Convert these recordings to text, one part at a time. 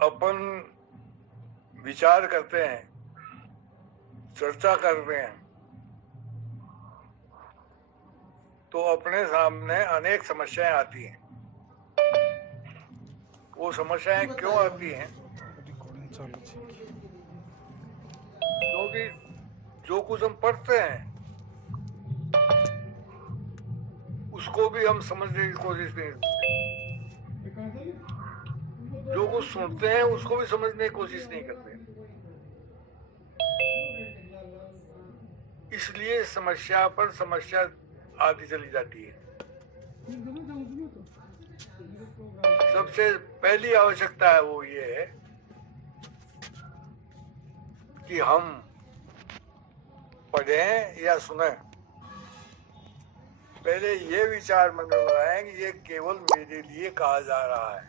अपन विचार करते हैं, चर्चा करते हैं, तो अपने सामने अनेक समस्याएं आती हैं। वो समस्याएं क्यों आती हैं? क्योंकि जो कुछ हम पढ़ते हैं उसको भी हम समझने की कोशिश नहीं करते, जो कुछ सुनते हैं उसको भी समझने की कोशिश नहीं करते। इसलिए समस्या पर समस्या आती चली जाती है। सबसे पहली आवश्यकता है वो ये है कि हम पढ़ें या सुने, पहले ये विचार मन में बनाएं कि ये केवल मेरे लिए कहा जा रहा है।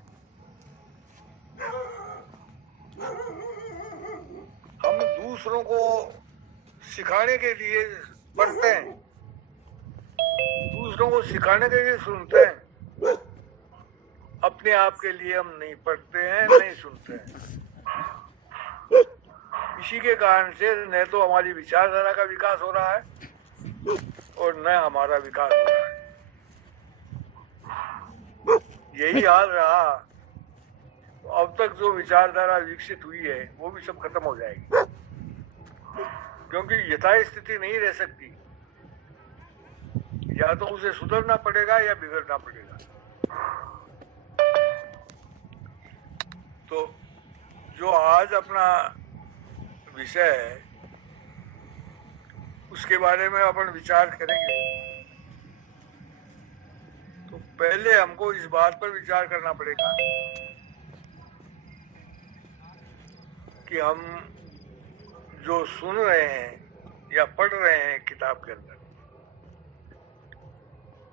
हम दूसरों को सिखाने के लिए पढ़ते हैं, दूसरों को सिखाने के लिए सुनते हैं, अपने आप के लिए हम नहीं पढ़ते हैं, नहीं सुनते हैं। इसी के कारण से न तो हमारी विचारधारा का विकास हो रहा है और न हमारा विकास हो रहा है। यही हाल रहा तो अब तक जो विचारधारा विकसित हुई है वो भी सब खत्म हो जाएगी, क्योंकि यथास्थिति नहीं रह सकती। या तो उसे सुधरना पड़ेगा या बिगड़ना पड़ेगा। तो जो आज अपना विषय है उसके बारे में अपन विचार करेंगे, तो पहले हमको इस बात पर विचार करना पड़ेगा कि हम जो सुन रहे हैं या पढ़ रहे हैं किताब के अंदर,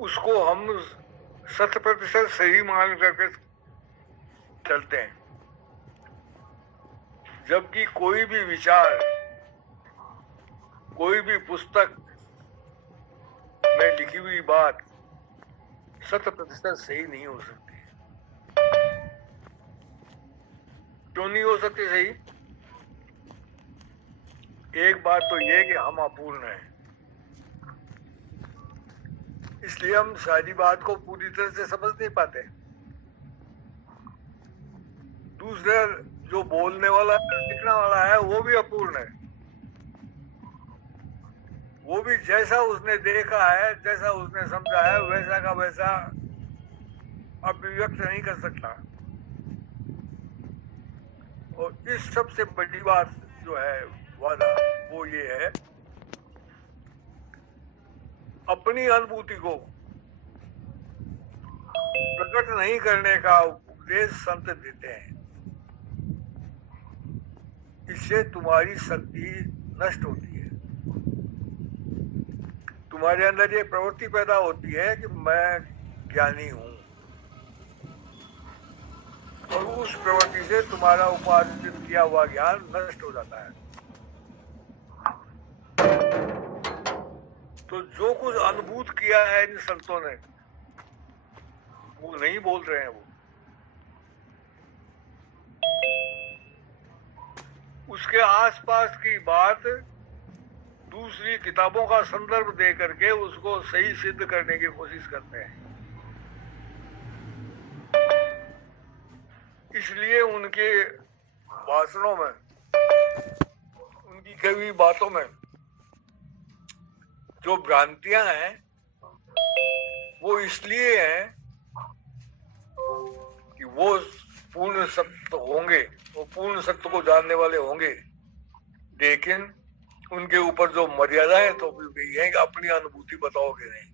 उसको हम 100% सही मान करके चलते हैं, जबकि कोई भी विचार, कोई भी पुस्तक में लिखी हुई बात 100% सही नहीं हो सकती। क्यों नहीं हो सकती सही? एक बात तो ये कि हम अपूर्ण हैं, इसलिए हम सारी बात को पूरी तरह से समझ नहीं पाते। दूसरा, जो बोलने वाला लिखने वाला है वो भी अपूर्ण है, वो भी जैसा उसने देखा है, जैसा उसने समझा है, वैसा का वैसा अभिव्यक्त नहीं कर सकता। और इस सबसे बड़ी बात जो है वादा, वो ये है, अपनी अनुभूति को प्रकट नहीं करने का उपदेश संत देते हैं। इससे तुम्हारी शक्ति नष्ट होती है, तुम्हारे अंदर ये प्रवृत्ति पैदा होती है कि मैं ज्ञानी हूं, और उस प्रवृत्ति से तुम्हारा उपार्जित किया हुआ ज्ञान नष्ट हो जाता है। तो जो कुछ अनुभूत किया है इन संतों ने, वो नहीं बोल रहे हैं। वो उसके आसपास की बात दूसरी किताबों का संदर्भ दे करके उसको सही सिद्ध करने की कोशिश करते हैं। इसलिए उनके भाषणों में, उनकी कही हुई बातों में जो भ्रांतियां हैं वो इसलिए हैं कि वो पूर्ण सत्य होंगे, वो पूर्ण सत्य को जानने वाले होंगे, लेकिन उनके ऊपर जो मर्यादाएं तो भी है कि अपनी अनुभूति बताओगे नहीं।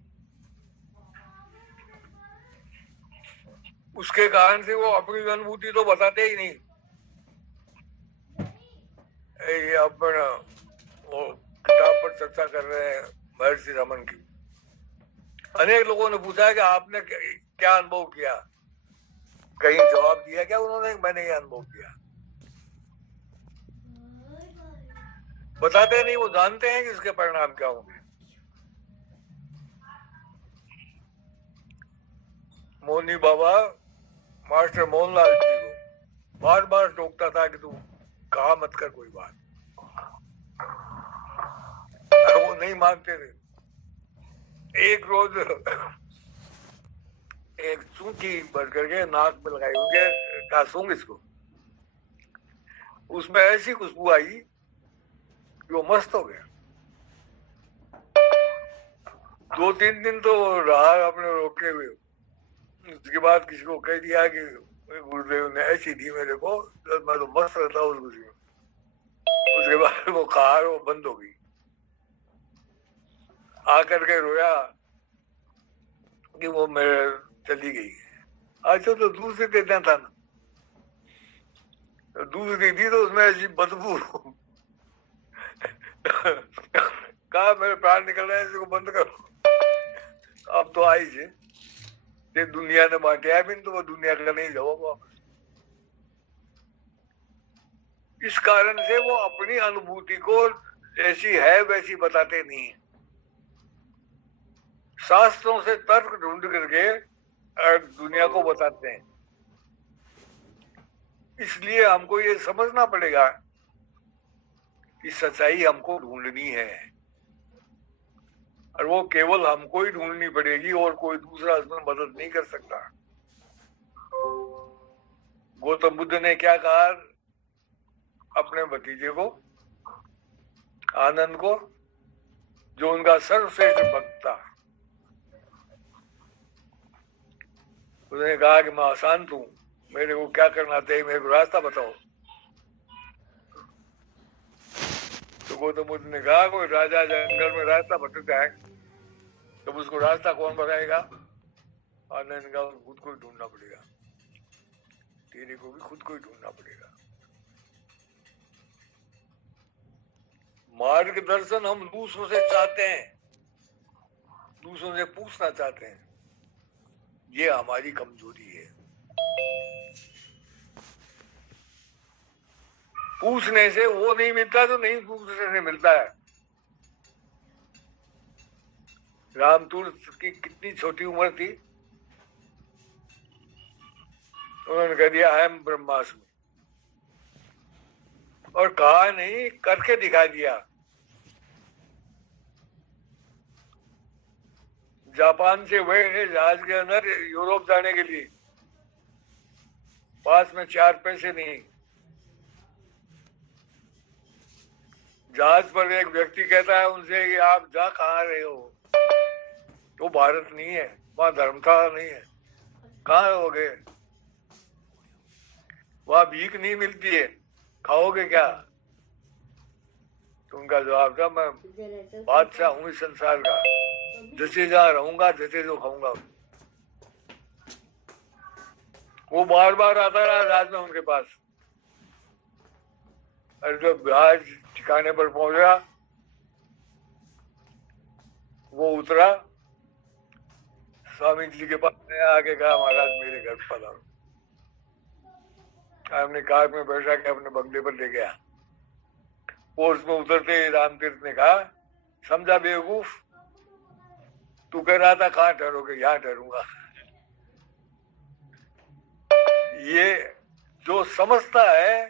उसके कारण से वो अपनी अनुभूति तो बताते ही नहीं। ये अपन वो किताब पर चर्चा कर रहे हैं महर्षि रमन की। अनेक लोगों ने पूछा है कि आपने क्या अनुभव किया, कहीं जवाब दिया क्या उन्होंने? मैंने ये अनुभव किया। बताते नहीं, वो जानते हैं कि इसके परिणाम क्या होंगे। मोहनी बाबा मास्टर मोहनलाल जी को बार बार टोकता था कि तू कहा मत कर कोई बात, वो नहीं मानते थे। एक रोज एक चूंटी भर करके नाक में लगाई होंगे, कहा सूंघ इसको। उसमें ऐसी खुशबू आई कि वो मस्त हो गया। 2-3 दिन तो रहा अपने रोके हुए। उसके बाद किसी को कह दिया कि गुरुदेव ने ऐसी दी मेरे को, तो मैं तो मस्त रहता हूँ उस खुशी में। उसके बाद वो कार वो बंद हो गई। आकर के रोया कि वो मेरे चली गई। अच्छा तो दूध से देना था ना, तो दूध नहीं दी तो उसमें ऐसी बदबू कहा मेरे प्राण निकल रहे हैं, इसको बंद करो। अब तो आई से ते दुनिया ने बांटे बिन, तो वो दुनिया का नहीं जवाब वापस। इस कारण से वो अपनी अनुभूति को जैसी है वैसी बताते नहीं है। शास्त्रों से तर्क ढूंढ करके दुनिया को बताते हैं। इसलिए हमको ये समझना पड़ेगा कि सच्चाई हमको ढूंढनी है, और वो केवल हमको ही ढूंढनी पड़ेगी, और कोई दूसरा उसमें मदद नहीं कर सकता। गौतम बुद्ध ने क्या कहा अपने भतीजे को, आनंद को, जो उनका सर्वश्रेष्ठ भक्त था? उसने कहा कि मैं अशांत हूं, मेरे को क्या करना चाहिए, मेरे को रास्ता बताओ। तो गौतम बुद्ध ने कहा कोई राजा जंगल में रास्ता भटकता है, तब उसको रास्ता कौन बताएगा? आनंद का खुद को ही ढूंढना पड़ेगा, तेरे को भी खुद को ही ढूंढना पड़ेगा। मार्गदर्शन हम दूसरों से चाहते हैं, दूसरों से पूछना चाहते हैं, ये हमारी कमजोरी है। पूछने से वो नहीं मिलता तो नहीं पूछने से मिलता है। रामतूर्त की कितनी छोटी उम्र थी, उन्होंने कह दिया आई एम ब्रह्मास्मि, और कहा नहीं करके दिखा दिया। जापान से वह जहाज के अंदर यूरोप जाने के लिए, पास में 4 पैसे नहीं। जहाज पर एक व्यक्ति कहता है उनसे कि आप जा कहाँ रहे हो? तो भारत नहीं है, वहां धर्मशाला नहीं है, कहाँ रहोगे? वहां भीख नहीं मिलती है, खाओगे क्या? तो उनका जवाब था मैं बादशाह हूँ इस संसार का, जैसे जहाँ रहूंगा जैसे जो खाऊंगा। वो बार बार आता रहा रात में उनके पास, और जब जहाज ठिकाने पर पहुंचा, वो उतरा, स्वामी जी के पास आके कहा महाराज मेरे घर पधारो। हमने कार में बैठा के अपने बंगले पर ले गया। और उसमें उतरते ही रामतीर्थ ने कहा समझा बेवकूफ, तू कह रहा था कहाँ ठहरोगे, यहाँ ठहरूंगा। ये जो समझता है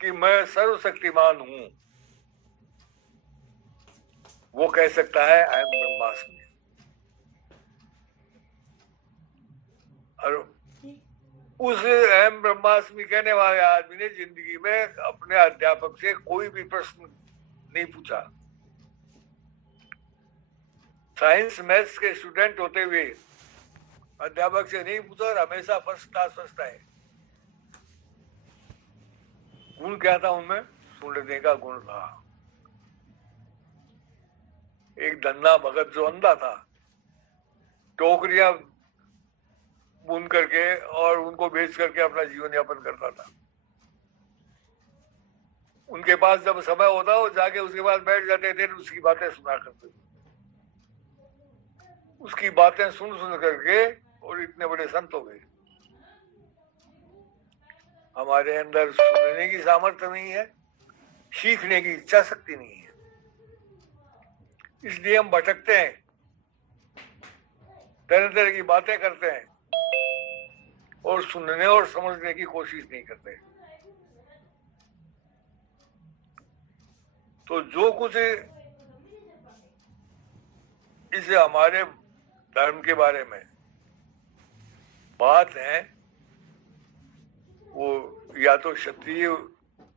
कि मैं सर्वशक्तिमान हूं, वो कह सकता है आई एम ब्रह्मास्मि। और उस अहम ब्रह्मास्मि कहने वाले आदमी ने जिंदगी में अपने अध्यापक से कोई भी प्रश्न नहीं पूछा। साइंस मैथ्स के स्टूडेंट होते हुए अध्यापक से नहीं पूछा, और हमेशा फर्स्ट क्लास है। गुण क्या था उनमें? सुनने का गुण था। एक धन्ना भगत जो अंधा था, टोकरियां बुन करके और उनको बेच करके अपना जीवन यापन करता था। उनके पास जब समय होता वो जाके उसके पास बैठ जाते थे, उसकी बातें सुना करते थे। उसकी बातें सुन सुन करके और इतने बड़े संत हो गए। हमारे अंदर सुनने की सामर्थ्य नहीं है, सीखने की इच्छा शक्ति नहीं है, इसलिए हम भटकते हैं, तरह तरह की बातें करते हैं और सुनने और समझने की कोशिश नहीं करते। तो जो कुछ इस हमारे धर्म के बारे में बात है वो या तो क्षत्रिय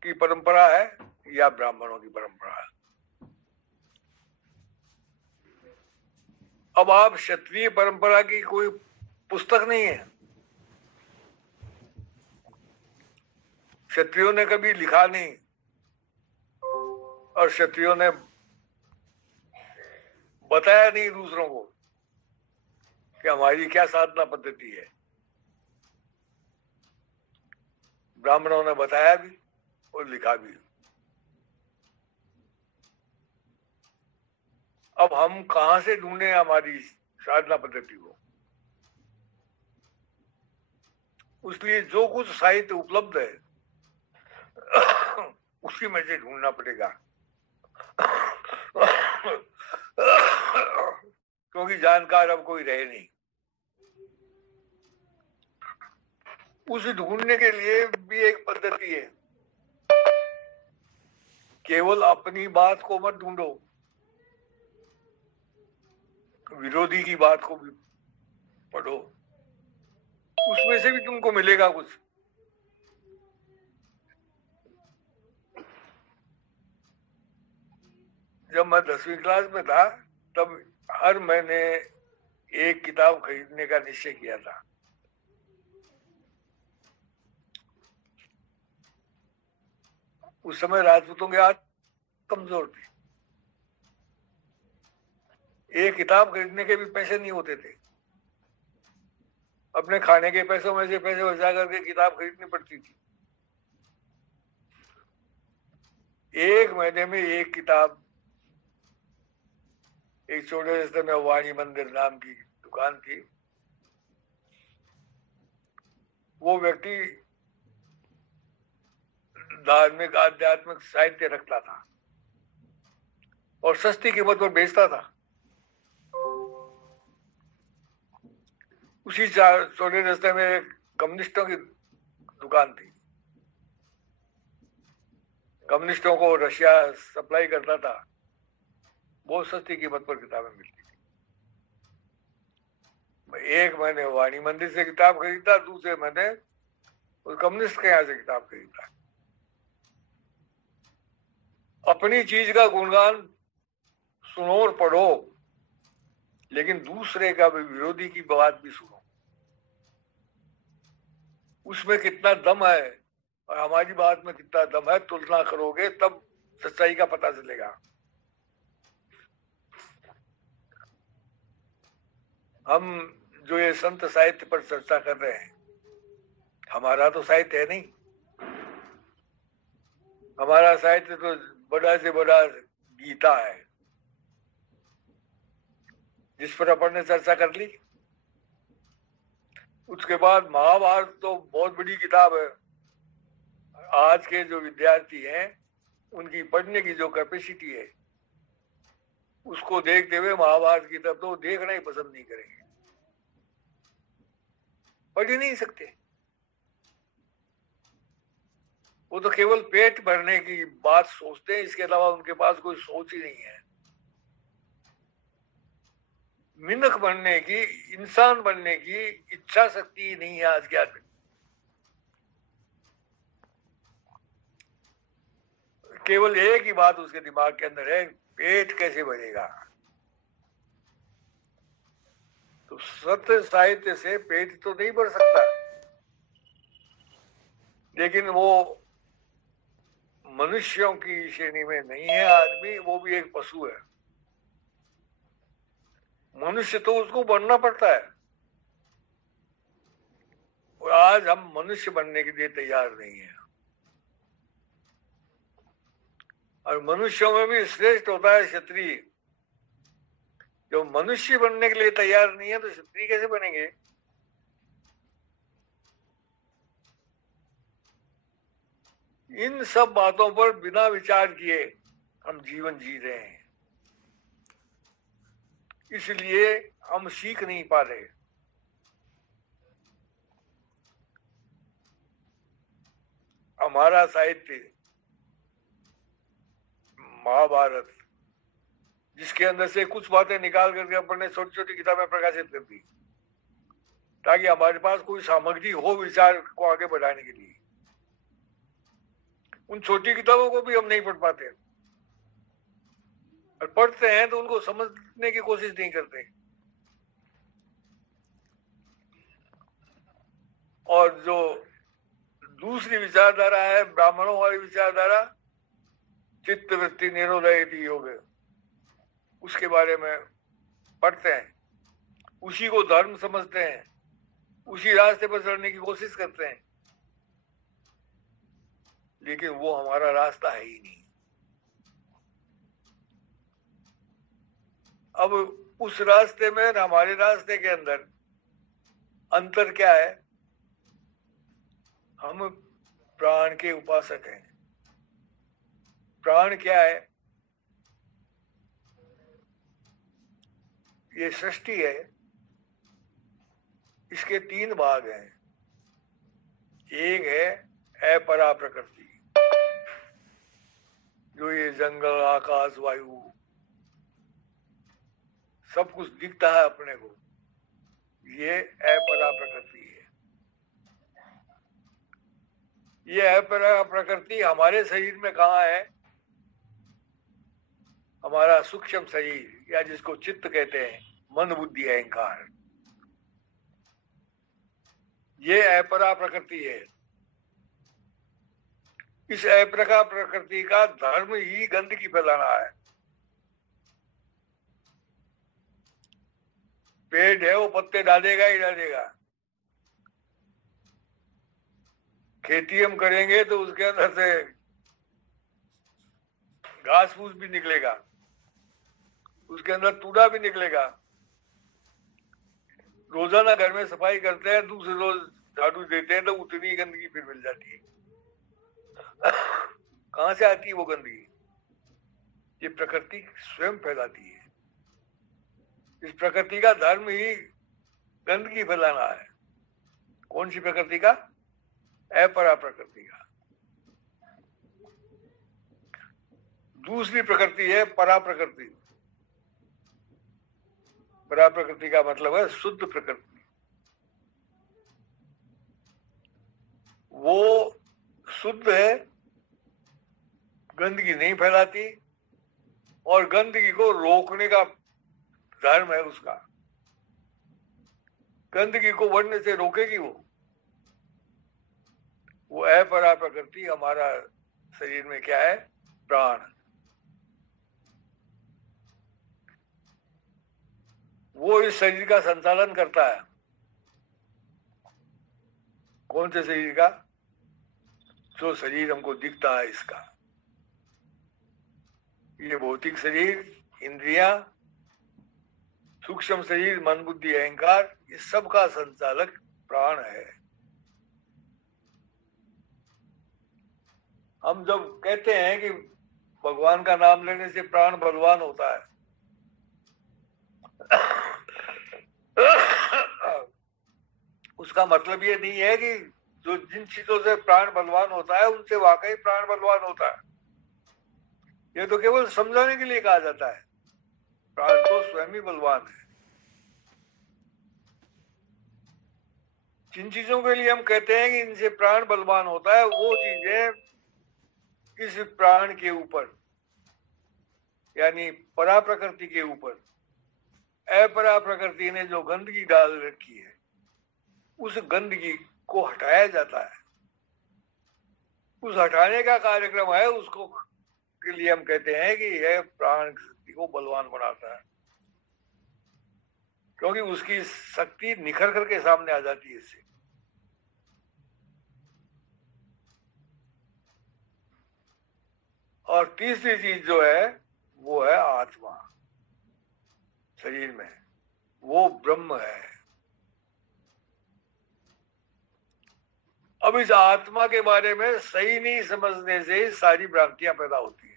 की परंपरा है या ब्राह्मणों की परंपरा है। अब आप क्षत्रिय परंपरा की कोई पुस्तक नहीं है, क्षत्रियों ने कभी लिखा नहीं, और क्षत्रियों ने बताया नहीं दूसरों को कि हमारी क्या साधना पद्धति है। ब्राह्मणों ने बताया भी और लिखा भी। अब हम कहां से ढूंढे हमारी साधना पद्धति को? इसलिए जो कुछ साहित्य उपलब्ध है उसी में से ढूंढना पड़ेगा, क्योंकि जानकार अब कोई रहे नहीं। उसे ढूंढने के लिए भी एक पद्धति है, केवल अपनी बात को मत ढूंढो, विरोधी की बात को भी पढ़ो, उसमें से भी तुमको मिलेगा कुछ। जब मैं 10वीं क्लास में था तब हर महीने एक किताब खरीदने का निश्चय किया था। उस समय राजपूतों के हाथ कमजोर थे, एक किताब खरीदने के भी पैसे नहीं होते थे। अपने खाने के पैसों में से पैसे बचा करके किताब खरीदनी पड़ती थी। एक महीने में एक किताब। एक छोटे रास्ते में वाणी मंदिर नाम की दुकान थी, वो व्यक्ति धार्मिक आध्यात्मिक साहित्य रखता था और सस्ती कीमत पर बेचता था। उसी छोटे रास्ते में एक कम्युनिस्टों की दुकान थी, कम्युनिस्टों को रशिया सप्लाई करता था, बहुत सस्ती कीमत पर किताबें मिलती थी। मैं एक महीने वाणी मंदिर से किताब खरीदता, दूसरे महीने उस कम्युनिस्ट के यहां से किताब खरीदता। अपनी चीज का गुणगान सुनो और पढ़ो, लेकिन दूसरे का भी, विरोधी की बात भी सुनो, उसमें कितना दम है और हमारी बात में कितना दम है, तुलना करोगे तब सच्चाई का पता चलेगा। हम जो ये संत साहित्य पर चर्चा कर रहे हैं, हमारा तो साहित्य है नहीं। हमारा साहित्य तो बड़ा से बड़ा गीता है, जिस पर अपन ने चर्चा कर ली। उसके बाद महाभारत तो बहुत बड़ी किताब है। आज के जो विद्यार्थी हैं उनकी पढ़ने की जो कैपेसिटी है, उसको देखते हुए महाभारत की तरफ तो देखना ही पसंद नहीं करेंगे, पढ़ ही नहीं सकते। वो तो केवल पेट भरने की बात सोचते हैं, इसके अलावा उनके पास कोई सोच ही नहीं है। मिनख बनने की, इंसान बनने की इच्छा शक्ति ही नहीं है आज के आदमी। केवल एक ही बात उसके दिमाग के अंदर है, पेट कैसे भरेगा। तो सत्य साहित्य से पेट तो नहीं भर सकता, लेकिन वो मनुष्यों की श्रेणी में नहीं है आदमी, वो भी एक पशु है। मनुष्य तो उसको बनना पड़ता है, और आज हम मनुष्य बनने के लिए तैयार नहीं है। और मनुष्यों में भी श्रेष्ठ होता है क्षत्रिय। जो मनुष्य बनने के लिए तैयार नहीं है तो क्षत्रिय कैसे बनेंगे? इन सब बातों पर बिना विचार किए हम जीवन जी रहे हैं, इसलिए हम सीख नहीं पा रहे। हमारा साहित्य महाभारत, जिसके अंदर से कुछ बातें निकाल करके अपन ने छोटी छोटी किताबें प्रकाशित कर दी, ताकि हमारे पास कोई सामग्री हो विचार को आगे बढ़ाने के लिए। उन छोटी किताबों को भी हम नहीं पढ़ पाते, और पढ़ते हैं तो उनको समझने की कोशिश नहीं करते। और जो दूसरी विचारधारा है, ब्राह्मणों वाली विचारधारा, चित्त वृत्ति निरोधय योग, उसके बारे में पढ़ते हैं, उसी को धर्म समझते हैं, उसी रास्ते पर चलने की कोशिश करते हैं, लेकिन वो हमारा रास्ता है ही नहीं। अब उस रास्ते में और हमारे रास्ते के अंदर अंतर क्या है? हम प्राण के उपासक हैं। प्राण क्या है? ये सृष्टि है, इसके 3 भाग हैं। एक है अपरा प्रकृति, जो ये जंगल, आकाश, वायु सब कुछ दिखता है अपने को, ये अपरा प्रकृति है। ये अपरा प्रकृति हमारे शरीर में कहाँ है? हमारा सूक्ष्म शरीर, या जिसको चित्त कहते हैं, मन बुद्धि अहंकार, ये अपरा प्रकृति है। इस अपरा प्रकृति का धर्म ही गंदगी फैलाना है। पेड़ है, वो पत्ते डालेगा ही डालेगा। खेती हम करेंगे तो उसके अंदर से घास फूस भी निकलेगा, उसके अंदर तूड़ा भी निकलेगा। रोजाना घर में सफाई करते हैं, दूसरे रोज झाड़ू देते हैं, तो उतनी गंदगी फिर मिल जाती है। कहां से आती है वो गंदगी? ये प्रकृति स्वयं फैलाती है। इस प्रकृति का धर्म ही गंदगी फैलाना है। कौन सी प्रकृति का? अपरा प्रकृति का। दूसरी प्रकृति है परा प्रकृति। परा प्रकृति का मतलब है शुद्ध प्रकृति। वो शुद्ध है, गंदगी नहीं फैलाती, और गंदगी को रोकने का धर्म है उसका। गंदगी को बढ़ने से रोकेगी वो अपरा प्रकृति। हमारा शरीर में क्या है? प्राण। वो इस शरीर का संचालन करता है। कौन से शरीर का? जो शरीर हमको दिखता है इसका। ये भौतिक शरीर, इंद्रियां, सूक्ष्म शरीर, मन बुद्धि अहंकार, ये सब का संचालक प्राण है। हम जब कहते हैं कि भगवान का नाम लेने से प्राण बलवान होता है, उसका मतलब ये नहीं है कि जो जिन चीजों से प्राण बलवान होता है उनसे वाकई प्राण बलवान होता है। ये तो केवल समझाने के लिए कहा जाता है। प्राण तो स्वयं ही बलवान है। जिन चीजों के लिए हम कहते हैं कि इनसे प्राण बलवान होता है, वो चीजें इस प्राण के ऊपर, यानी परा प्रकृति के ऊपर अपरा प्रकृति ने जो गंदगी डाल रखी है, उस गंदगी को हटाया जाता है। उस हटाने का कार्यक्रम है, उसको के लिए हम कहते हैं कि यह प्राण शक्ति को बलवान बनाता है, क्योंकि उसकी शक्ति निखर करके सामने आ जाती है इससे। और तीसरी चीज जो है वो है आत्मा। शरीर में वो ब्रह्म है। अब इस आत्मा के बारे में सही नहीं समझने से सारी भ्रांतियां पैदा होती है।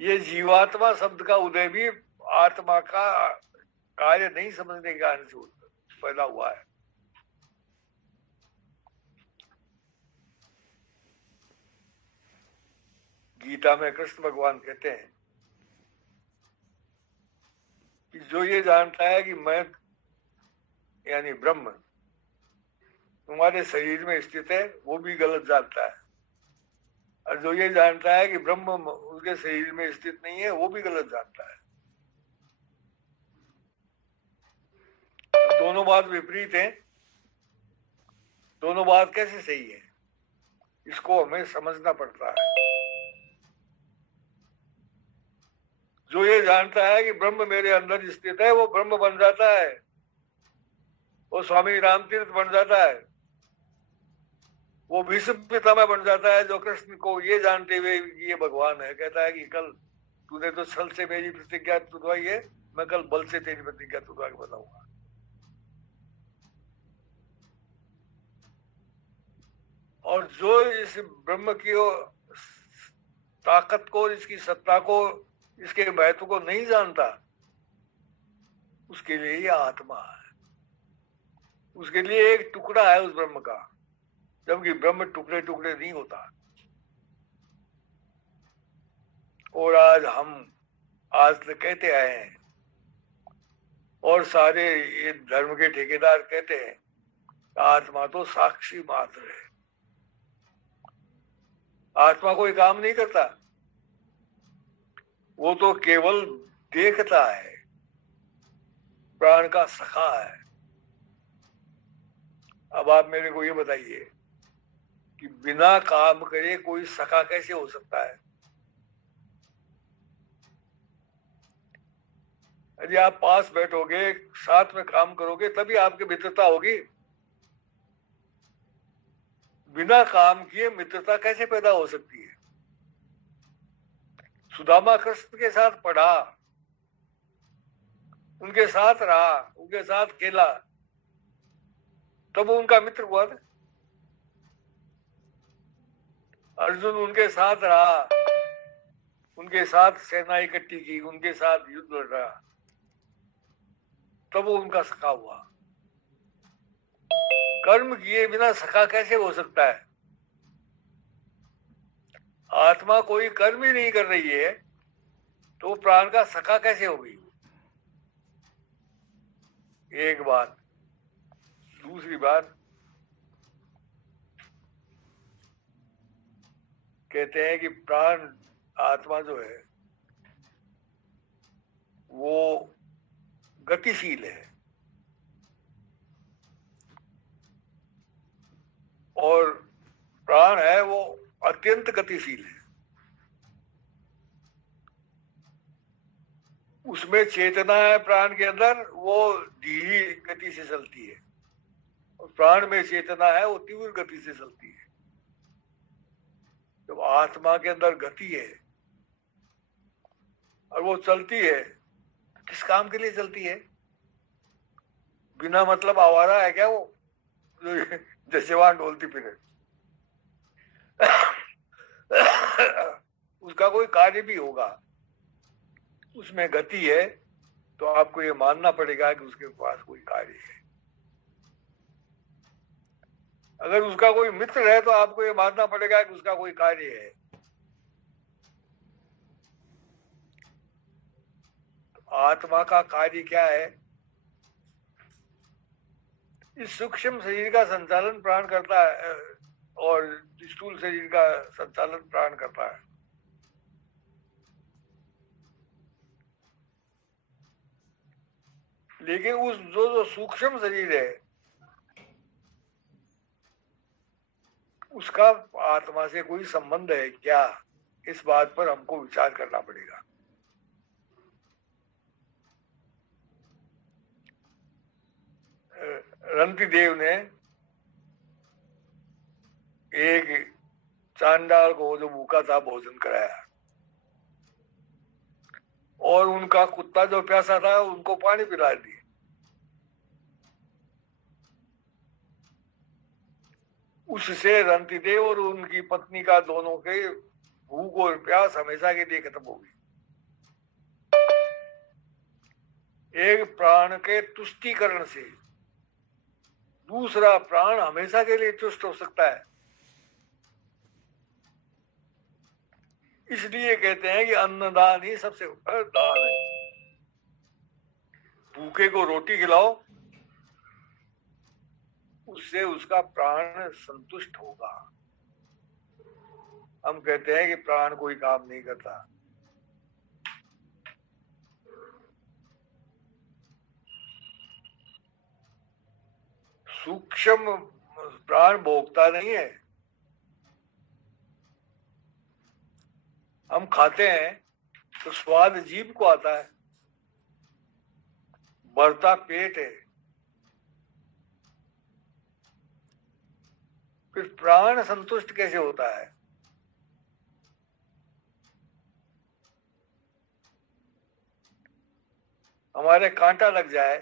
ये जीवात्मा शब्द का उदय भी आत्मा का कार्य नहीं समझने के कारण से पैदा हुआ है। गीता में कृष्ण भगवान कहते हैं कि जो ये जानता है कि मैं यानी ब्रह्म तुम्हारे शरीर में स्थित है, वो भी गलत जानता है। और जो ये जानता है कि ब्रह्म उसके शरीर में स्थित नहीं है, वो भी गलत जानता है। दोनों बात विपरीत है। दोनों बात कैसे सही है, इसको हमें समझना पड़ता है। जो ये जानता है कि ब्रह्म मेरे अंदर स्थित है, वो ब्रह्म बन जाता है, वो स्वामी रामतीर्थ बन जाता है, वो भीष्म पितामह बन जाता है। जो कृष्ण को ये जानते हुए ये भगवान है, कहता है कि कल तूने तो छल से मेरी प्रतिज्ञा तुड़वाई है, मैं कल बल से तेरी प्रतिज्ञा तुड़वा के बताऊंगा। और जो इस ब्रह्म की ताकत को, इसकी सत्ता को, इसके महत्व को नहीं जानता, उसके लिए ये आत्मा है, उसके लिए एक टुकड़ा है उस ब्रह्म का, जबकि ब्रह्म टुकड़े टुकड़े नहीं होता। और आज तक कहते आए हैं, और सारे ये धर्म के ठेकेदार कहते हैं, आत्मा तो साक्षी मात्र है, आत्मा कोई काम नहीं करता, वो तो केवल देखता है, प्राण का सखा है। अब आप मेरे को ये बताइए कि बिना काम करे कोई सखा कैसे हो सकता है? यदि आप पास बैठोगे, साथ में काम करोगे, तभी आपकी मित्रता होगी। बिना काम किए मित्रता कैसे पैदा हो सकती है? सुदामा कृष्ण के साथ पढ़ा, उनके साथ रहा, उनके साथ खेला, तब वो उनका मित्र हुआ था। अर्जुन उनके साथ रहा, उनके साथ सेना इकट्ठी की, उनके साथ युद्ध लड़ रहा, तब वो उनका सखा हुआ। कर्म किए बिना सखा कैसे हो सकता है? आत्मा कोई कर्म ही नहीं कर रही है, तो प्राण का सखा कैसे होगी? एक बात। दूसरी बात, कहते हैं कि प्राण आत्मा जो है वो गतिशील है, और प्राण है वो अत्यंत गतिशील है। उसमें चेतना है प्राण के अंदर, वो धीमी गति से चलती है, और प्राण में चेतना है वो तीव्र गति से चलती है। जब आत्मा के अंदर गति है और वो चलती है, किस काम के लिए चलती है? बिना मतलब आवारा है क्या वो, जैसे वहां डोलती फिरे? उसका कोई कार्य भी होगा, उसमें गति है, तो आपको ये मानना पड़ेगा कि उसके पास कोई कार्य है। अगर उसका कोई मित्र है, तो आपको ये मानना पड़ेगा कि उसका कोई कार्य है। तो आत्मा का कार्य क्या है? इस सूक्ष्म शरीर का संचालन प्राण करता है, और स्थूल शरीर का संचालन प्राण करता है। लेकिन उस जो सूक्ष्म शरीर है, उसका आत्मा से कोई संबंध है क्या? इस बात पर हमको विचार करना पड़ेगा। रंतिदेव ने एक चांडाल को जो भूखा था भोजन कराया, और उनका कुत्ता जो प्यासा था उनको पानी पिला दिया। उससे रंतिदेव और उनकी पत्नी का दोनों के भूख और प्यास हमेशा के लिए खत्म हो गई। एक प्राण के तुष्टीकरण से दूसरा प्राण हमेशा के लिए तुष्ट हो सकता है? इसलिए कहते हैं कि अन्नदान ही सबसे बड़ा दान है। भूखे को रोटी खिलाओ, उससे उसका प्राण संतुष्ट होगा। हम कहते हैं कि प्राण कोई काम नहीं करता। सूक्ष्म प्राण भोगता नहीं है। हम खाते हैं तो स्वाद जीभ को आता है, बढ़ता पेट है। फिर प्राण संतुष्ट कैसे होता है? हमारे कांटा लग जाए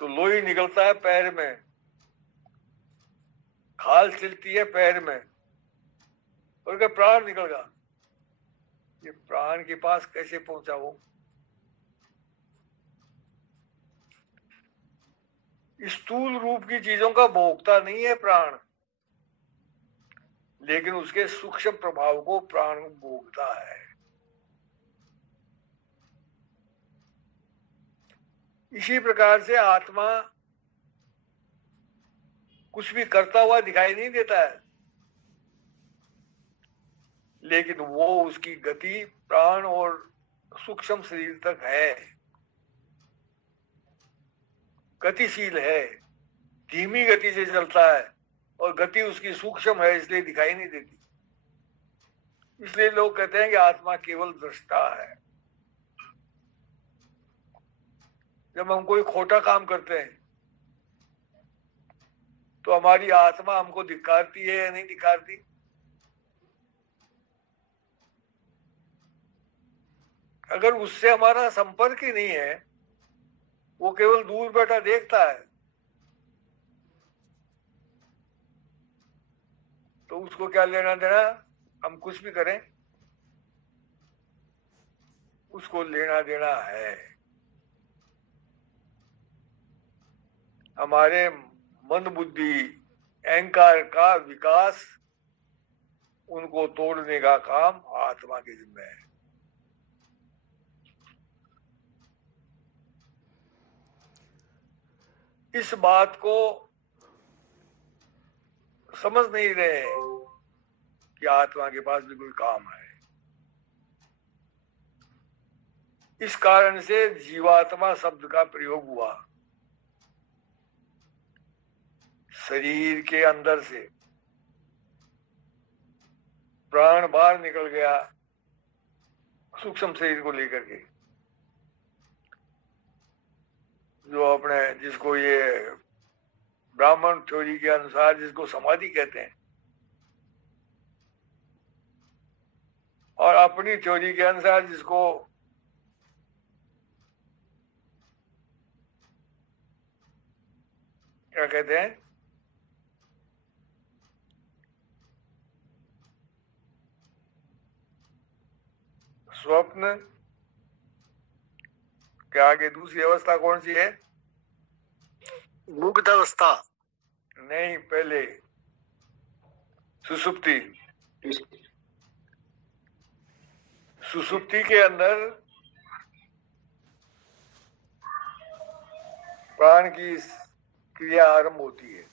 तो लोई निकलता है पैर में, खाल छिलती है पैर में, और क्या प्राण निकल गया। ये प्राण के पास कैसे पहुंचा वो? स्थूल रूप की चीजों का भोगता नहीं है प्राण, लेकिन उसके सूक्ष्म प्रभाव को प्राण भोगता है। इसी प्रकार से आत्मा कुछ भी करता हुआ दिखाई नहीं देता है, लेकिन वो उसकी गति प्राण और सूक्ष्म शरीर तक है, गतिशील है, धीमी गति से चलता है, और गति उसकी सूक्ष्म है, इसलिए दिखाई नहीं देती। इसलिए लोग कहते हैं कि आत्मा केवल दृष्टा है। जब हम कोई खोटा काम करते हैं तो हमारी आत्मा हमको धिक्कारती है या नहीं धिक्कारती? अगर उससे हमारा संपर्क ही नहीं है, वो केवल दूर बैठा देखता है, तो उसको क्या लेना देना? हम कुछ भी करें, उसको लेना देना है। हमारे मन बुद्धि अहंकार का विकास, उनको तोड़ने का काम आत्मा के जिम्मे है। इस बात को समझ नहीं रहे कि आत्मा के पास भी कोई काम है। इस कारण से जीवात्मा शब्द का प्रयोग हुआ। शरीर के अंदर से प्राण बाहर निकल गया सूक्ष्म शरीर को लेकर के, जो अपने जिसको ये ब्राह्मण थ्योरी के अनुसार जिसको समाधि कहते हैं, और अपनी थ्योरी के अनुसार जिसको क्या कहते हैं, स्वप्न के आगे दूसरी अवस्था कौन सी है? मुग्ध अवस्था नहीं, पहले सुसुप्ति। सुसुप्ति के अंदर प्राण की क्रिया आरंभ होती है।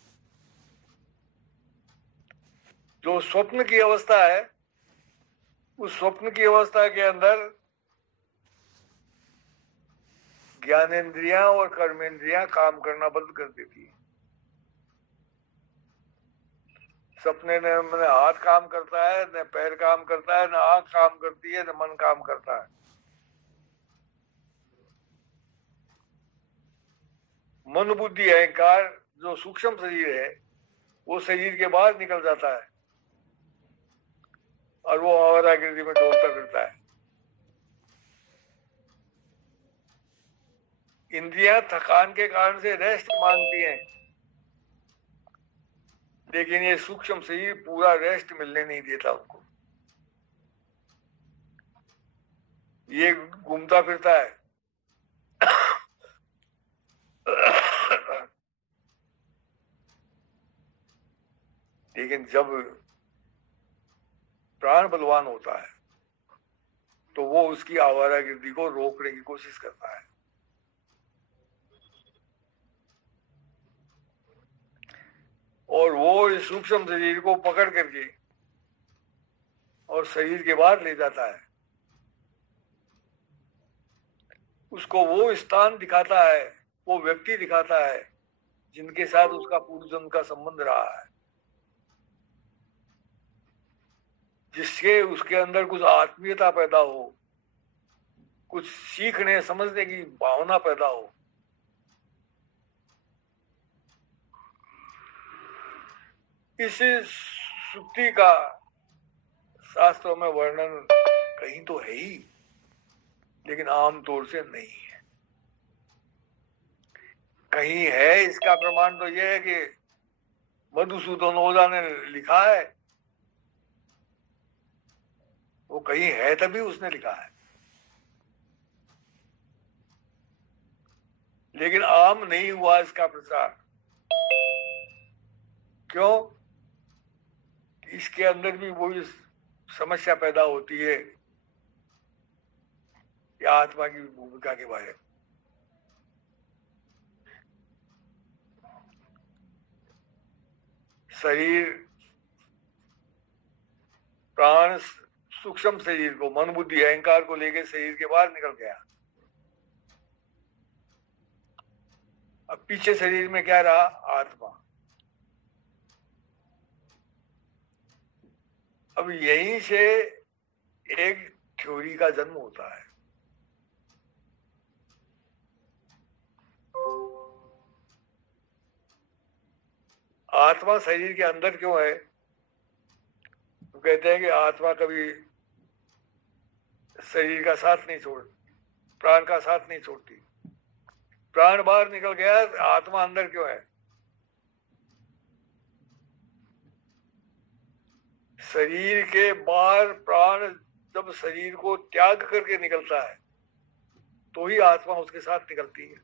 जो स्वप्न की अवस्था है, उस स्वप्न की अवस्था के अंदर ज्ञानेंद्रियां और कर्मेंद्रियां काम करना बंद कर देती है। सपने में हाथ काम करता है, न पैर काम करता है, न आंख काम करती है, न मन काम करता है। मन बुद्धि अहंकार जो सूक्ष्म शरीर है, वो शरीर के बाहर निकल जाता है और वो आवाराकृति में डोलता फिरता है। इंद्रियां थकान के कारण से रेस्ट मांगती हैं, लेकिन ये सूक्ष्म शरीर पूरा रेस्ट मिलने नहीं देता उनको। ये घूमता फिरता है। लेकिन जब प्राण बलवान होता है तो वो उसकी आवारागर्दी को रोकने की कोशिश करता है। और वो इस सूक्ष्म शरीर को पकड़ करके और शरीर के बाहर ले जाता है, उसको वो स्थान दिखाता है, वो व्यक्ति दिखाता है जिनके साथ उसका पूर्व जन्म का संबंध रहा है, जिससे उसके अंदर कुछ आत्मीयता पैदा हो, कुछ सीखने समझने की भावना पैदा हो। इस सुक्ति का शास्त्रों में वर्णन कहीं तो है ही, लेकिन आमतौर से नहीं है। कहीं है, इसका प्रमाण तो यह है कि मधुसूदन ओझा ने लिखा है, वो कहीं है तभी उसने लिखा है, लेकिन आम नहीं हुआ इसका प्रचार। क्यों? इसके अंदर भी वही समस्या पैदा होती है कि आत्मा की भूमिका के बारे में। शरीर, प्राण सूक्ष्म शरीर को, मन बुद्धि अहंकार को लेकर शरीर के बाहर निकल गया। अब पीछे शरीर में क्या रहा? आत्मा। अब यहीं से एक थ्योरी का जन्म होता है। आत्मा शरीर के अंदर क्यों है? तो कहते हैं कि आत्मा कभी शरीर का साथ नहीं छोड़, प्राण का साथ नहीं छोड़ती। प्राण बाहर निकल गया, आत्मा अंदर क्यों है? शरीर के बाहर प्राण जब शरीर को त्याग करके निकलता है तो ही आत्मा उसके साथ निकलती है।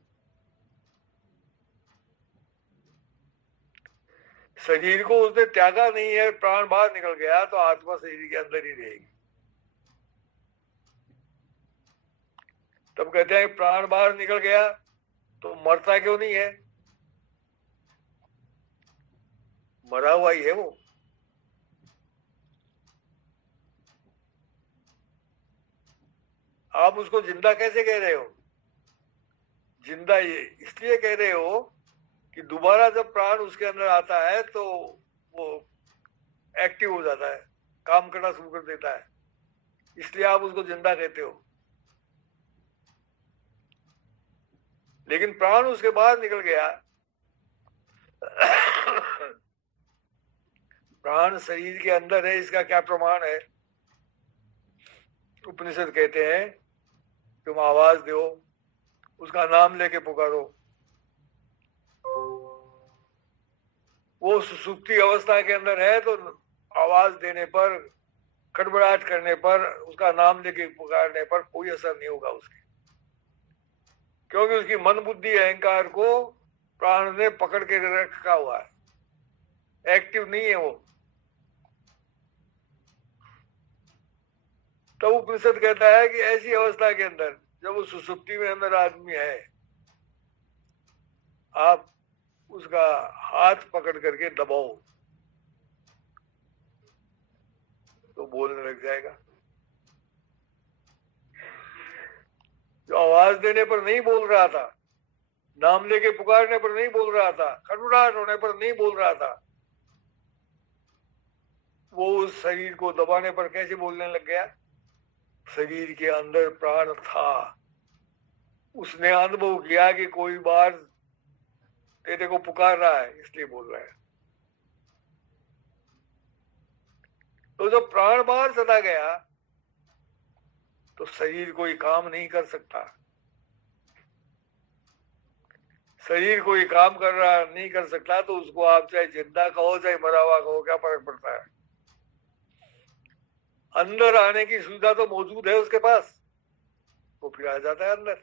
शरीर को उसने त्यागा नहीं है, प्राण बाहर निकल गया तो आत्मा शरीर के अंदर ही रहेगी। तब कहते हैं प्राण बाहर निकल गया तो मरता क्यों नहीं है? मरा हुआ ही है वो। आप उसको जिंदा कैसे कह रहे हो? जिंदा ये इसलिए कह रहे हो कि दोबारा जब प्राण उसके अंदर आता है तो वो एक्टिव हो जाता है, काम करना शुरू कर देता है, इसलिए आप उसको जिंदा कहते हो। लेकिन प्राण उसके बाहर निकल गया, प्राण शरीर के अंदर है, इसका क्या प्रमाण है? उपनिषद कहते हैं तुम आवाज दो, उसका नाम लेके पुकारो, वो सुसुप्ति अवस्था के अंदर है तो आवाज देने पर, खड़बड़ाहट करने पर, उसका नाम लेके पुकारने पर कोई असर नहीं होगा उसके, क्योंकि उसकी मन बुद्धि अहंकार को प्राण ने पकड़ के रखा हुआ है, एक्टिव नहीं है वो। तो उपनिषद कहता है कि ऐसी अवस्था के अंदर जब वो सुसुप्ति में अंदर आदमी है, आप उसका हाथ पकड़ करके दबाओ तो बोलने लग जाएगा। जो आवाज देने पर नहीं बोल रहा था, नाम लेके पुकारने पर नहीं बोल रहा था, खड़बड़ाहट होने पर नहीं बोल रहा था, वो उस शरीर को दबाने पर कैसे बोलने लग गया? शरीर के अंदर प्राण था, उसने अनुभव किया कि कोई बार तेरे को पुकार रहा है, इसलिए बोल रहा है। तो जब प्राण बाहर चला गया तो शरीर कोई काम नहीं कर सकता। शरीर कोई काम कर रहा नहीं कर सकता तो उसको आप चाहे जिंदा कहो चाहे मरा हुआ कहो, क्या फर्क पड़ता है? अंदर आने की सुविधा तो मौजूद है उसके पास, वो फिर आ जाता है अंदर।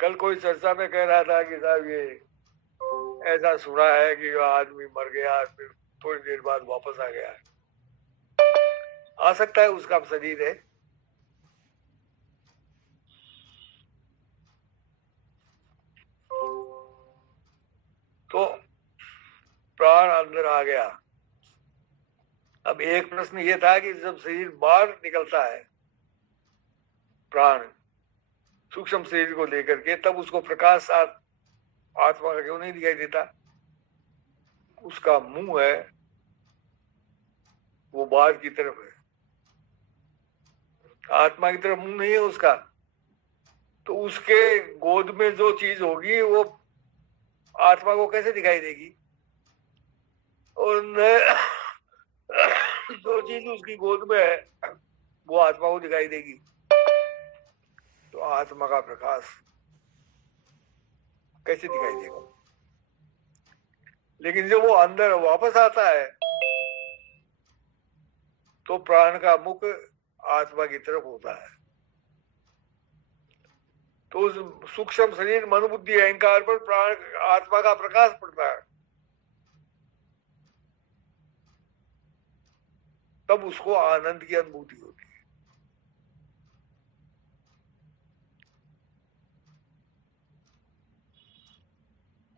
कल कोई चर्चा में कह रहा था कि साहब ये ऐसा सुना है कि आदमी मर गया, फिर थोड़ी देर बाद वापस आ गया। आ सकता है उसका शरीर है, तो प्राण अंदर आ गया। अब एक प्रश्न ये था कि जब शरीर बाहर निकलता है, प्राण सूक्ष्म शरीर को लेकर के, तब उसको प्रकाश आत्मा का क्यों नहीं दिखाई देता? उसका मुंह है वो बाहर की तरफ है, आत्मा की तरफ मुंह नहीं है उसका। तो उसके गोद में जो चीज होगी वो आत्मा को कैसे दिखाई देगी? और जो चीज उसकी गोद में है वो आत्मा को दिखाई देगी। तो आत्मा का प्रकाश कैसे दिखाई देगा? लेकिन जब वो अंदर वापस आता है तो प्राण का मुख आत्मा की तरफ होता है। तो उस सूक्ष्म शरीर, मन, बुद्धि, अहंकार पर प्राण आत्मा का प्रकाश पड़ता है। तब उसको आनंद की अनुभूति होती है।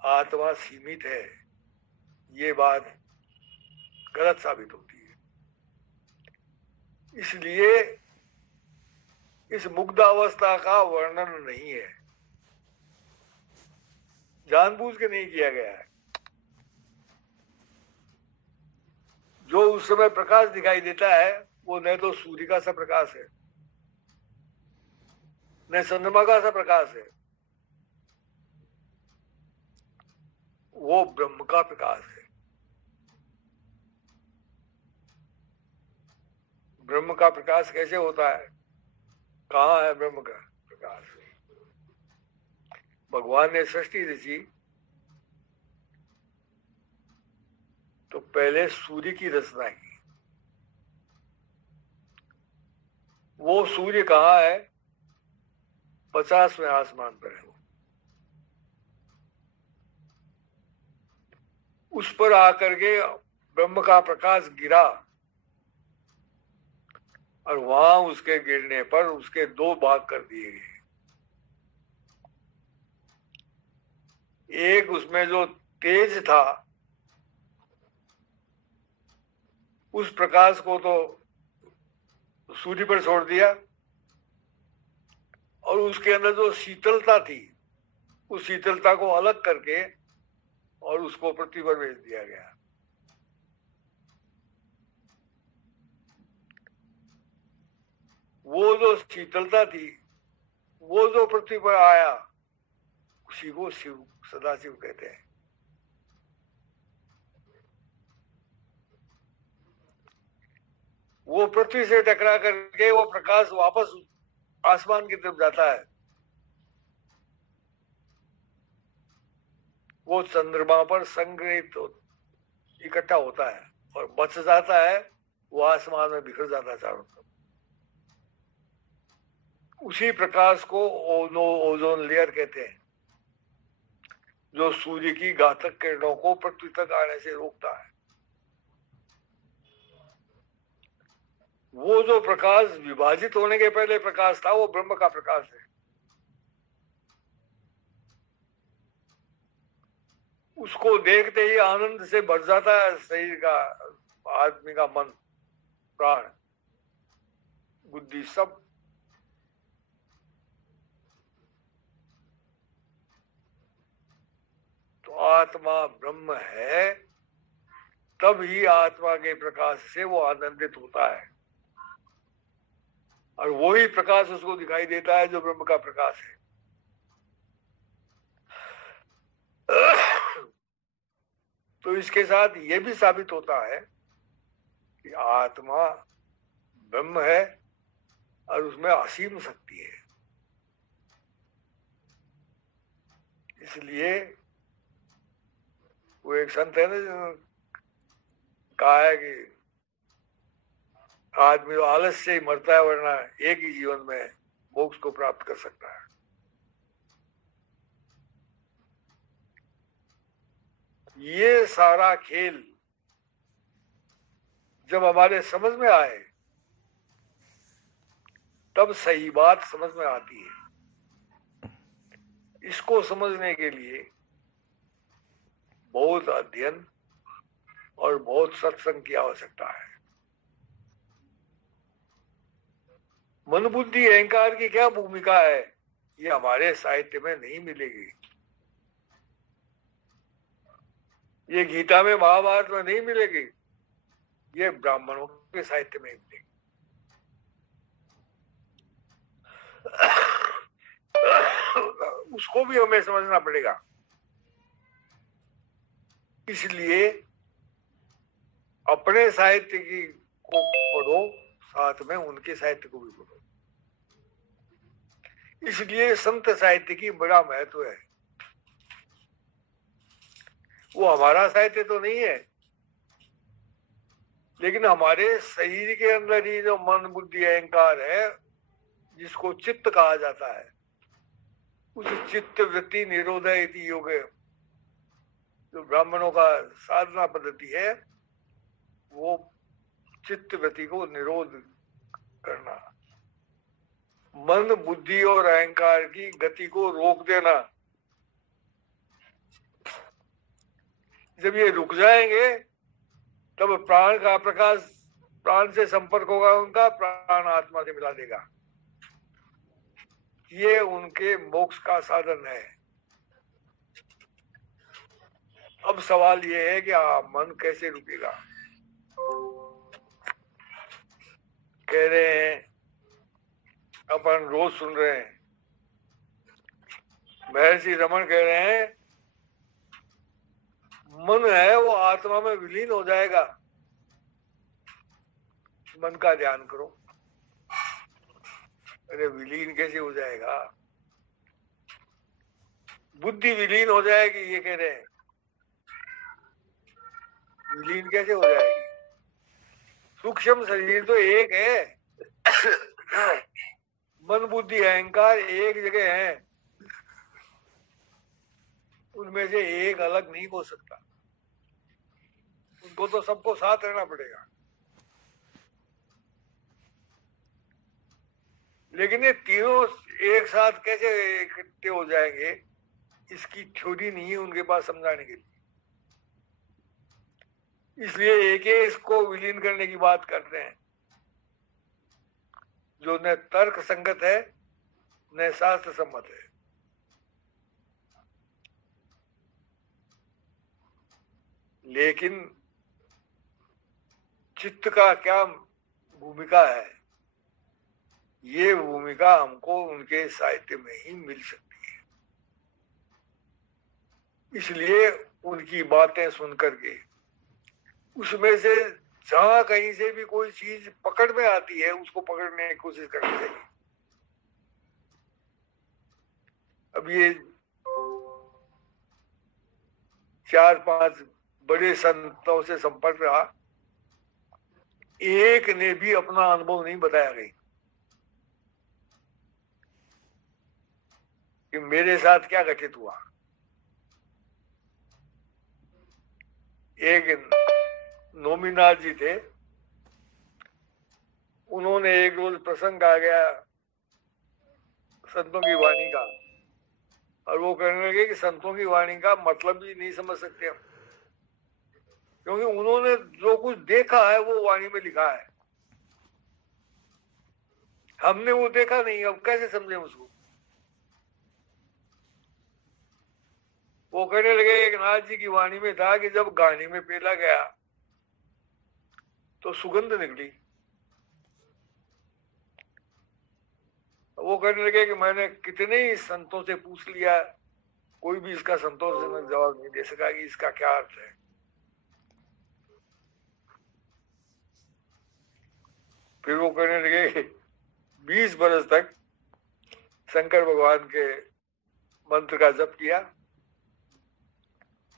आत्मा सीमित है, ये बात गलत साबित होती है। इसलिए इस मुग्धावस्था का वर्णन नहीं है, जानबूझ के नहीं किया गया है। जो उस समय प्रकाश दिखाई देता है वो न तो सूर्य का सा प्रकाश है, न चंद्रमा का सा प्रकाश है, वो ब्रह्म का प्रकाश है। ब्रह्म का प्रकाश कैसे होता है? कहाँ है ब्रह्म का प्रकाश? भगवान ने सृष्टि रची तो पहले सूर्य की रचना की। वो सूर्य कहाँ है? 50वें आसमान पर है। उस पर आकर के ब्रह्म का प्रकाश गिरा और वहां उसके गिरने पर उसके दो भाग कर दिए गए। एक उसमें जो तेज था उस प्रकाश को तो सूर्य पर छोड़ दिया, और उसके अंदर जो शीतलता थी उस शीतलता को अलग करके और उसको पृथ्वी पर भेज दिया गया। वो जो शीतलता थी वो जो पृथ्वी पर आया उसी को शिव, सदाशिव कहते हैं। वो पृथ्वी से टकरा करके वो प्रकाश वापस आसमान की तरफ जाता है। वो चंद्रमा पर संग्रहित इकट्ठा होता है और बच जाता है, वो आसमान में बिखर जाता है चारों तरफ। उसी प्रकाश को ओजोन लेयर कहते हैं, जो सूर्य की घातक किरणों को पृथ्वी तक आने से रोकता है। वो जो प्रकाश विभाजित होने के पहले प्रकाश था वो ब्रह्म का प्रकाश है। उसको देखते ही आनंद से भर जाता है शरीर का, आदमी का मन, प्राण, बुद्धि, सब। तो आत्मा ब्रह्म है, तब ही आत्मा के प्रकाश से वो आनंदित होता है, और वही प्रकाश उसको दिखाई देता है जो ब्रह्म का प्रकाश है। तो इसके साथ ये भी साबित होता है कि आत्मा ब्रह्म है और उसमें असीम शक्ति है। इसलिए वो एक संत है ना जो कहा है कि आदमी तो आलस से ही मरता है, वरना एक ही जीवन में मोक्ष को प्राप्त कर सकता है। ये सारा खेल जब हमारे समझ में आए तब सही बात समझ में आती है। इसको समझने के लिए बहुत अध्ययन और बहुत सत्संग की आवश्यकता है। मन बुद्धि अहंकार की क्या भूमिका है, ये हमारे साहित्य में नहीं मिलेगी। ये गीता में, महाभारत में नहीं मिलेगी, ये ब्राह्मणों के साहित्य में मिलेगी। उसको भी हमें समझना पड़ेगा। इसलिए अपने साहित्य की को पढ़ो, साथ में उनके साहित्य को भी पढ़ो। इसलिए संत साहित्य की बड़ा महत्व है। वो हमारा साहित्य तो नहीं है, लेकिन हमारे शरीर के अंदर ही जो मन बुद्धि अहंकार है, जिसको चित्त कहा जाता है, उस चित्त वृत्ति निरोधय इति योग, जो ब्राह्मणों का साधना पद्धति है, वो चित्त वृत्ति को निरोध करना, मन बुद्धि और अहंकार की गति को रोक देना। जब ये रुक जाएंगे तब प्राण का प्रकाश, प्राण से संपर्क होगा उनका, प्राण आत्मा से मिला देगा। ये उनके मोक्ष का साधन है। अब सवाल ये है कि मन कैसे रुकेगा। कह रहे हैं, अपन रोज सुन रहे हैं, महर्षि रमन कह रहे हैं, मन है वो आत्मा में विलीन हो जाएगा। मन का ध्यान करो। अरे विलीन कैसे हो जाएगा? बुद्धि विलीन हो जाएगी, ये कह रहे हैं। विलीन कैसे हो जाएगी? सूक्ष्म शरीर तो एक है। मन बुद्धि अहंकार एक जगह है, उनमें से एक अलग नहीं हो सकता। उनको तो सबको साथ रहना पड़ेगा। लेकिन ये तीनों एक साथ कैसे इकट्ठे हो जाएंगे, इसकी थ्योरी नहीं है उनके पास समझाने के लिए। इसलिए एक इसको विलीन करने की बात करते हैं, जो न तर्क संगत है न शास्त्र सम्मत है। लेकिन चित्त का क्या भूमिका है, ये भूमिका हमको उनके साहित्य में ही मिल सकती है। इसलिए उनकी बातें सुनकर के उसमें से जहां कहीं से भी कोई चीज पकड़ में आती है, उसको पकड़ने की कोशिश करनी चाहिए। अब ये 4-5 बड़े संतों से संपर्क रहा, एक ने भी अपना अनुभव नहीं बताया गई कि मेरे साथ क्या घटित हुआ। एक नोमीनाथ जी थे, उन्होंने एक रोज प्रसंग आ गया संतों की वाणी का, और वो कहने लगे कि संतों की वाणी का मतलब भी नहीं समझ सकते हम, क्योंकि उन्होंने जो कुछ देखा है वो वाणी में लिखा है, हमने वो देखा नहीं, अब कैसे समझे उसको। वो कहने लगे, एक नाथ जी की वाणी में था कि जब गानी में पेला गया तो सुगंध निकली। वो कहने लगे कि मैंने कितने ही संतों से पूछ लिया, कोई भी इसका संतोषजनक जवाब नहीं दे सका कि इसका क्या अर्थ है। फिर वो कहने लगे 20 बरस तक शंकर भगवान के मंत्र का जप किया।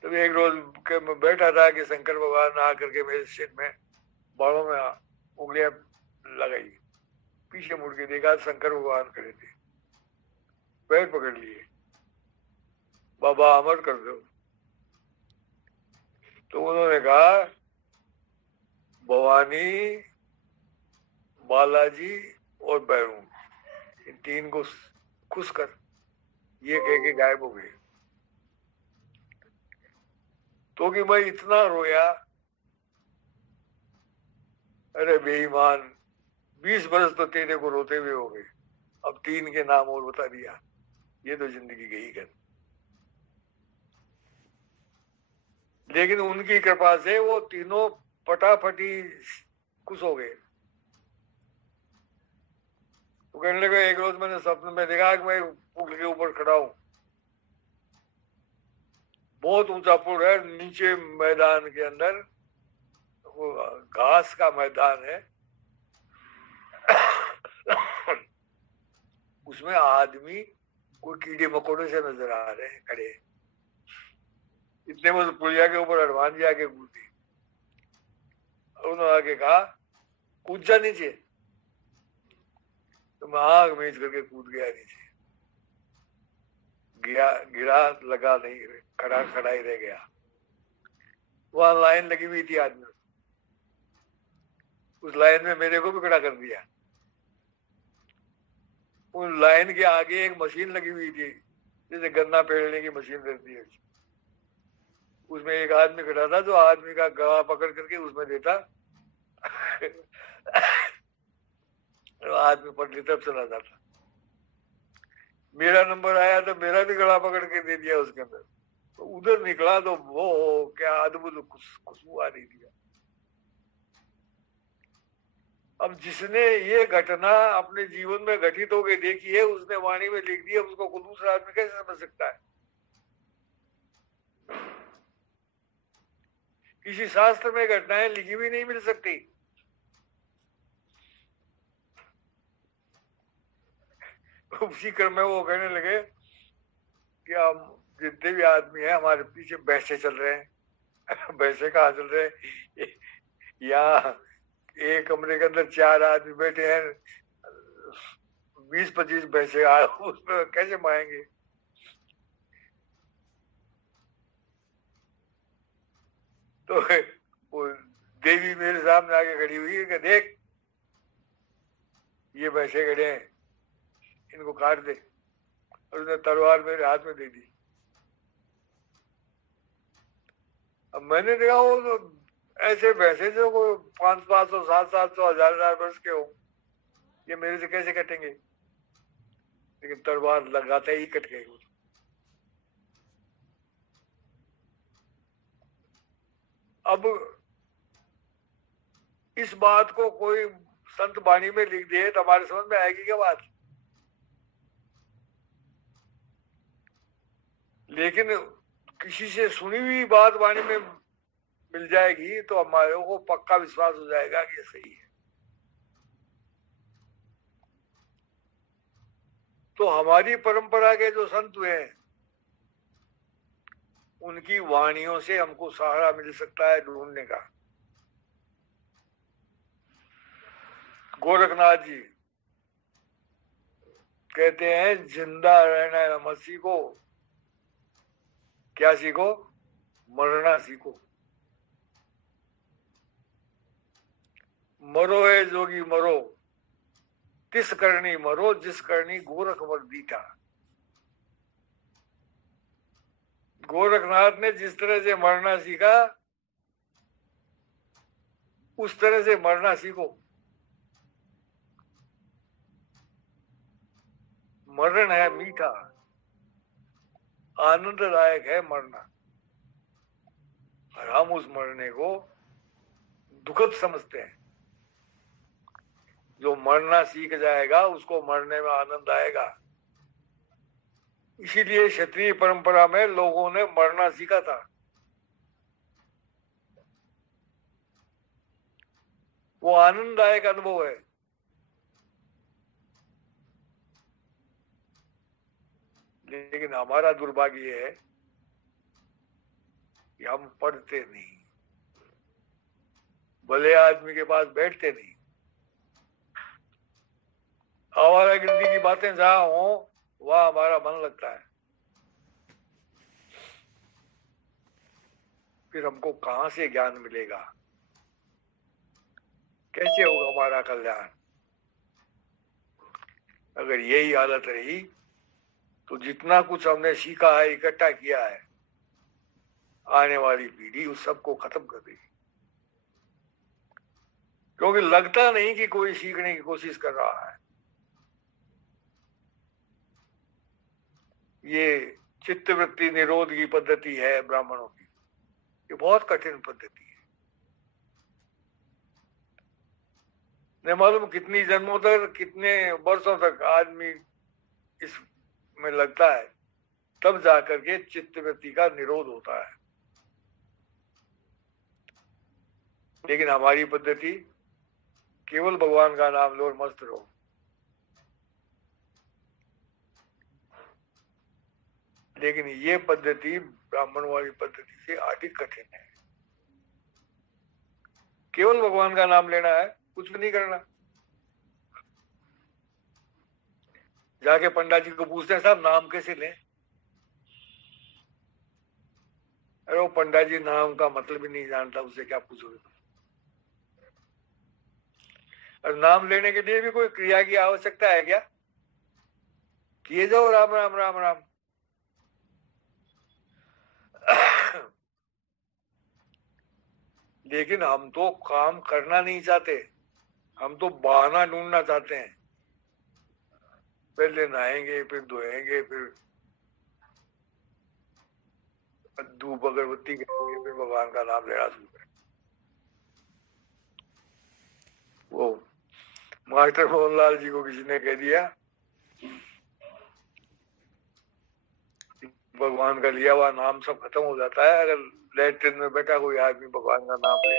तब एक रोज के मैं बैठा था कि शंकर भगवान आकर के मेरे सिर में, बालों में उंगलियां लगाई, पीछे मुड़ के देखा, शंकर भगवान खड़े थे, पैर पकड़ लिए, बाबा अमर कर दो। तो उन्होंने कहा भवानी, बालाजी और बैरून, इन तीन को खुश कर, ये कह के गायब हो गए। तो कि मैं इतना रोया, अरे बेईमान, 20 बरस तो तेरे को रोते हुए हो गए, अब 3 के नाम और बता दिया, ये तो जिंदगी गई कर। लेकिन उनकी कृपा से वो तीनों फटाफटी खुश हो गए। तो कहने लगा, एक रोज मैंने सपने में देखा कि मैं पुल के ऊपर खड़ा हूं, बहुत ऊंचा पुल है, नीचे मैदान के अंदर वो घास का मैदान है, उसमें आदमी कोई कीड़े मकोड़े से नजर आ रहे हैं खड़े। इतने में तो पुलिया के ऊपर हनुमान जी आके कूदी, उन्होंने आके कहा कूद जा नीचे, तो मैं आग मेज करके कूद गया नीचे, गिरा गिरा लगा नहीं, खड़ा खड़ा ही रह गया। वहां लाइन लगी हुई थी आदमी, उस लाइन में मेरे को भी खड़ा कर दिया। उन लाइन के आगे एक मशीन लगी हुई थी, जैसे गन्ना पेड़ने की मशीन रहती है, उसमें एक आदमी खड़ा था जो आदमी का गला पकड़ करके उसमें देता आदमी पटरी तरफ चला जाता। मेरा नंबर आया तो मेरा भी गला पकड़ के दे दिया उसके अंदर, तो उधर निकला तो वो क्या अद्भुत खुशबू आ रही थी। अब जिसने ये घटना अपने जीवन में घटित होकर देखी है, उसने वाणी में लिख दिया, उसको कोई दूसरा आदमी कैसे समझ सकता है? किसी शास्त्र में घटनाएं लिखी हुई नहीं मिल सकती। उसी क्रम में वो कहने लगे कि हम जितने भी आदमी हैं हमारे पीछे बहसे चल रहे हैं। बहसे कहाँ चल रहे हैं? यहाँ एक कमरे के अंदर 4 आदमी बैठे हैं, 20-25 बहसे आए, उसमें कैसे माएंगे? तो वो देवी मेरे सामने आके खड़ी हुई है कि देख, ये भैंसे खड़े हैं, इनको काट दे। और उसने तलवार मेरे हाथ में दे दी। अब मैंने देखा वो तो ऐसे भैंसे जो को 500, 700, 1000 वर्ष के हो, ये मेरे से कैसे कटेंगे? लेकिन तलवार लगाते ही कट गए। अब इस बात को कोई संत वाणी में लिख दे तो हमारे समझ में आएगी क्या बात? लेकिन किसी से सुनी हुई बात वाणी में मिल जाएगी तो हमारे को पक्का विश्वास हो जाएगा कि ये सही है। तो हमारी परंपरा के जो संत हुए हैं, उनकी वाणियों से हमको सहारा मिल सकता है ढूंढने का। गोरखनाथ जी कहते हैं, जिंदा रहना मत सीखो, क्या सीखो? मरना सीखो। मरो है जोगी मरो, तिस करनी मरो जिस करनी गोरख वर दीठा। गोरखनाथ ने जिस तरह से मरना सीखा, उस तरह से मरना सीखो। मरण है मीठा, आनंददायक है मरना, और हम उस मरने को दुखद समझते हैं। जो मरना सीख जाएगा उसको मरने में आनंद आएगा। इसीलिए क्षत्रिय परंपरा में लोगों ने मरना सीखा था। वो आनंददायक अनुभव है। लेकिन हमारा दुर्भाग्य है कि हम पढ़ते नहीं, भले आदमी के पास बैठते नहीं। आवारागर्दी की बातें जहां हो वहां हमारा मन लगता है। फिर हमको कहां से ज्ञान मिलेगा? कैसे होगा हमारा कल्याण? अगर यही हालत रही तो जितना कुछ हमने सीखा है, इकट्ठा किया है, आने वाली पीढ़ी उस सबको खत्म कर देगी। क्योंकि लगता नहीं कि कोई सीखने की कोशिश कर रहा है। ये चित्तवृत्ति निरोध की पद्धति है ब्राह्मणों की, ये बहुत कठिन पद्धति है। नहीं मालूम कितनी जन्मों तक, कितने वर्षों तक आदमी इसमें लगता है, तब जाकर के चित्तवृत्ति का निरोध होता है। लेकिन हमारी पद्धति केवल भगवान का नाम लो और मस्त रहो। लेकिन ये पद्धति ब्राह्मण वाली पद्धति से अधिक कठिन है। केवल भगवान का नाम लेना है, कुछ भी नहीं करना। जाके पंडित जी को पूछते हैं, साहब नाम कैसे लें? अरे वो पंडित जी नाम का मतलब ही नहीं जानता, उससे क्या पूछोगे? और नाम लेने के लिए भी कोई क्रिया की आवश्यकता है क्या? किए जाओ राम राम राम राम। लेकिन हम तो काम करना नहीं चाहते, हम तो बहाना ढूंढना चाहते हैं। पहले नहाएंगे, फिर धोएंगे, फिर धूप अगरबत्ती करेंगे, फिर भगवान का नाम लेना शुरू करें। वो मास्टर मोहनलाल जी को किसी ने कह दिया, भगवान का लिया हुआ नाम सब खत्म हो जाता है अगर लेटरिन में बैठा कोई आदमी भगवान का नाम ले।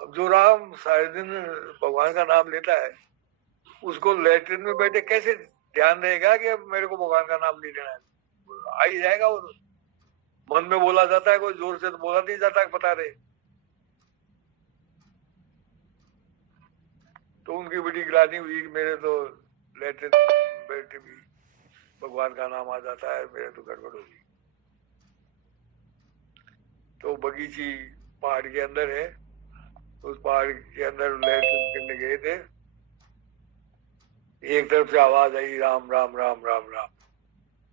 अब जो राम सारे दिन भगवान का नाम लेता है, उसको लेटरिन में बैठे कैसे ध्यान रहेगा कि अब मेरे को भगवान का नाम नहीं लेना है? आ ही जाएगा वो। मन में बोला जाता है, कोई जोर से तो बोला नहीं जाता, पता रहे। तो उनकी बड़ी गिलानी हुई कि मेरे तो लेटरिन बैठे भी भगवान का नाम आ जाता है, मेरे तो गड़बड़ होगी। तो बगीची पहाड़ के अंदर है, उस पहाड़ के अंदर लेटरिन करने गए थे। एक तरफ से आवाज आई, राम राम राम राम राम।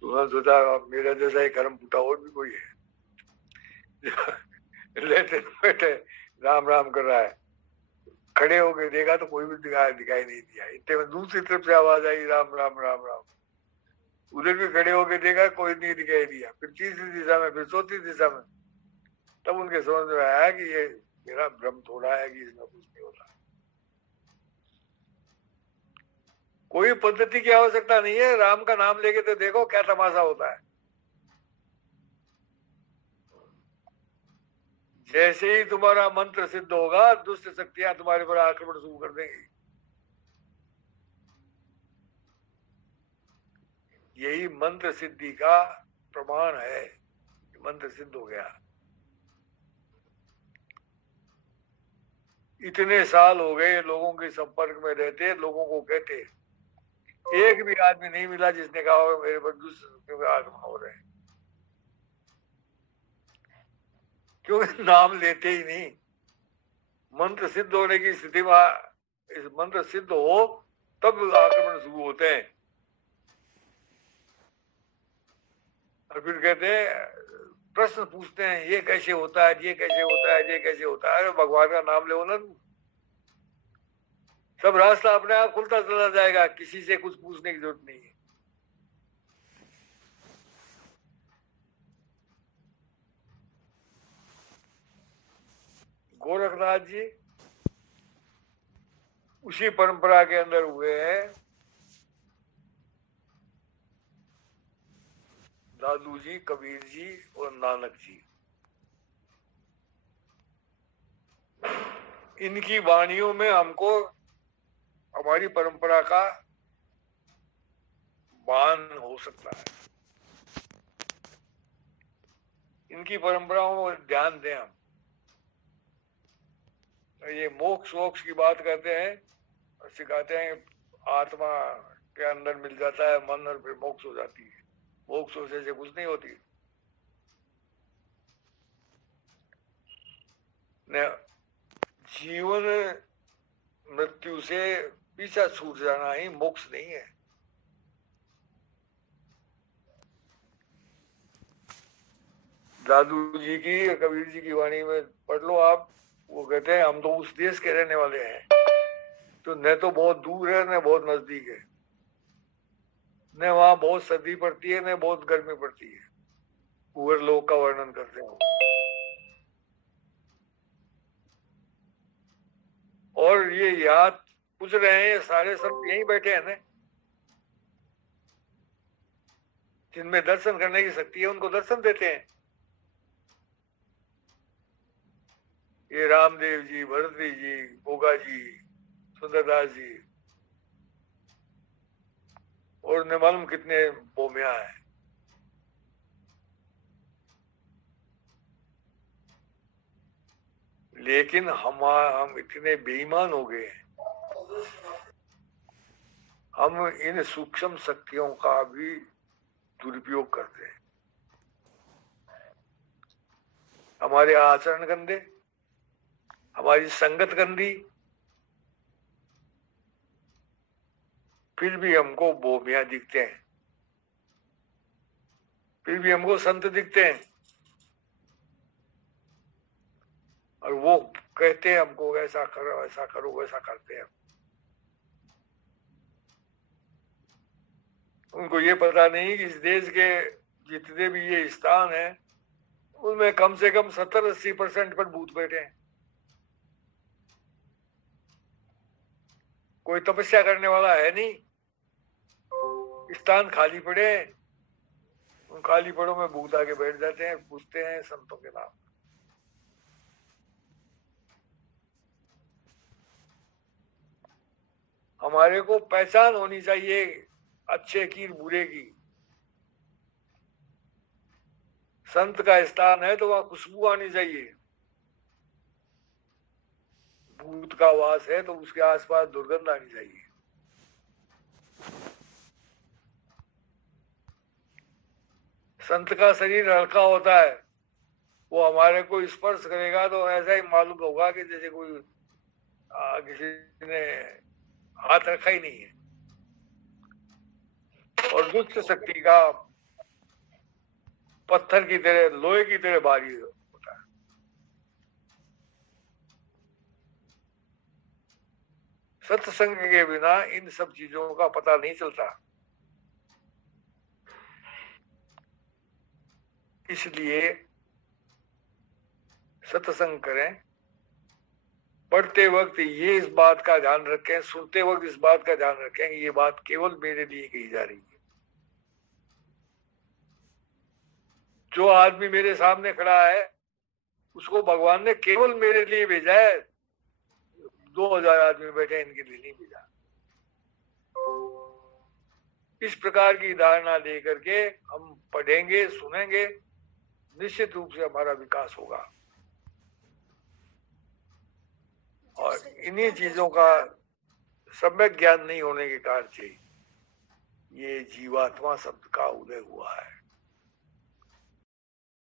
तो उन्होंने सोचा मेरा जैसा ही कर्म फूटा और भी कोई है लेटरिन बैठे राम राम कर रहा है। खड़े होके देखा तो कोई भी दिखाई नहीं दिया। इतने में दूसरी तरफ से आवाज आई, राम राम राम राम। उधर भी खड़े होके देखा, कोई नहीं दिखाई दिया। फिर तीसरी दिशा में, फिर चौथी दिशा में। तब उनके समझ में आया कि ये मेरा भ्रम थोड़ा है कि इसमें कुछ नहीं होता। कोई पद्धति की आवश्यकता नहीं है, राम का नाम लेके तो देखो क्या तमाशा होता है। जैसे ही तुम्हारा मंत्र सिद्ध होगा, दुष्ट शक्तियां तुम्हारे पर आक्रमण शुरू कर देंगी। यही मंत्र सिद्धि का प्रमाण है, मंत्र सिद्ध हो गया। इतने साल हो गए लोगों के संपर्क में रहते, लोगों को कहते, एक भी आदमी नहीं मिला जिसने कहा मेरे पर दुष्ट आगमन हो रहे हैं। क्योंकि नाम लेते ही नहीं। मंत्र सिद्ध होने की स्थिति में, इस मंत्र सिद्ध हो तब आक्रमण शुरू होते हैं। और फिर कहते हैं, प्रश्न पूछते हैं, ये कैसे होता है, ये कैसे होता है, ये कैसे होता है। अरे भगवान का नाम ले ना, सब रास्ता अपने आप खुलता चला जाएगा, किसी से कुछ पूछने की जरूरत नहीं है। गोरखनाथ जी उसी परंपरा के अंदर हुए हैं। दादू जी, कबीर जी और नानक जी, इनकी वाणियों में हमको हमारी परंपरा का बान हो सकता है। इनकी परंपराओं में ध्यान दें हम। ये मोक्ष वोक्ष की बात करते हैं और सिखाते हैं आत्मा के अंदर मिल जाता है मन और फिर मोक्ष हो जाती है। मोक्ष से कुछ नहीं होती। जीवन मृत्यु से पीछा छूट जाना ही मोक्ष नहीं है। दादू जी की, कबीर जी की वाणी में पढ़ लो आप, वो कहते हैं हम तो उस देश के रहने वाले हैं तो न तो बहुत दूर है न बहुत नजदीक है, न वहां बहुत सर्दी पड़ती है न बहुत गर्मी पड़ती है। पूर्व लोक का वर्णन करते हैं। और ये यहाँ पूछ रहे हैं, सारे सब यहीं बैठे हैं ना, जिनमें दर्शन करने की शक्ति है उनको दर्शन देते हैं। ये रामदेव जी, भरती जी, गोगा जी, सुंदरदास जी, और न मालूम कितने बोमिया है। लेकिन हम इतने बेईमान हो गए हैं, हम इन सूक्ष्म शक्तियों का भी दुरुपयोग करते हैं। हमारे आचरण गंदे, हमारी संगत गंदी, फिर भी हमको बोमिया दिखते हैं, फिर भी हमको संत दिखते हैं, और वो कहते हैं हमको ऐसा करो ऐसा करो, वैसा करते हैं। उनको ये पता नहीं कि इस देश के जितने भी ये स्थान है उनमें कम से कम 70-80% पर भूत बैठे हैं। कोई तपस्या करने वाला है नहीं, स्थान खाली पड़े हैं, उन खाली पड़ों में भूत आके बैठ जाते हैं, पूछते हैं संतों के नाम। हमारे को पहचान होनी चाहिए अच्छे की बुरे की। संत का स्थान है तो वहां खुशबू आनी चाहिए, भूत का वास है तो उसके आसपास दुर्गंध आनी चाहिए। संत का शरीर हल्का होता है, वो हमारे को स्पर्श करेगा तो ऐसा ही मालूम होगा कि जैसे कोई किसी ने हाथ रखा ही नहीं है। और दुष्ट शक्ति का पत्थर की तरह, लोहे की तरह भारी होता है। सत्संग के बिना इन सब चीजों का पता नहीं चलता। इसलिए सत्संग करें, पढ़ते वक्त ये इस बात का ध्यान रखें, सुनते वक्त इस बात का ध्यान रखें कि ये बात केवल मेरे लिए कही जा रही है। जो आदमी मेरे सामने खड़ा है उसको भगवान ने केवल मेरे लिए भेजा है, 2000 आदमी बैठे इनके लिए नहीं भेजा। इस प्रकार की धारणा लेकर के हम पढ़ेंगे, सुनेंगे, निश्चित रूप से हमारा विकास होगा। और इन्हीं चीजों का सम्यक ज्ञान नहीं होने के कारण से ये जीवात्मा शब्द का उदय हुआ है।